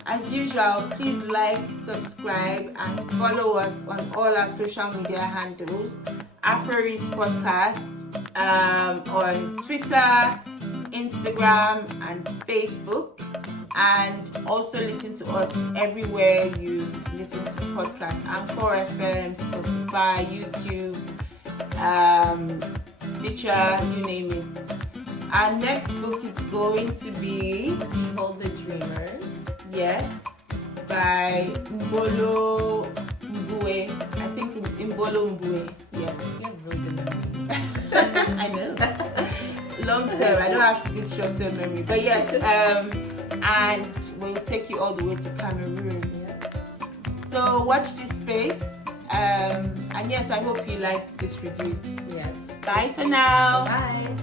as usual, please like, subscribe, and follow us on all our social media handles. Afroreads Podcast on Twitter, Instagram, and Facebook. And also listen to us everywhere you listen to podcasts: Anchor FM, Spotify, YouTube, Stitcher, you name it. Our next book is going to be Behold the Dreamers. Yes, by Mbolo Mbue. I think Mbolo Mbue. Yes. You have really good memory. I know. Long term. I don't have good short term memory. But yes, and we'll take you all the way to Cameroon. Yeah. So watch this space. And yes, I hope you liked this review. Yes. Bye for now. Bye.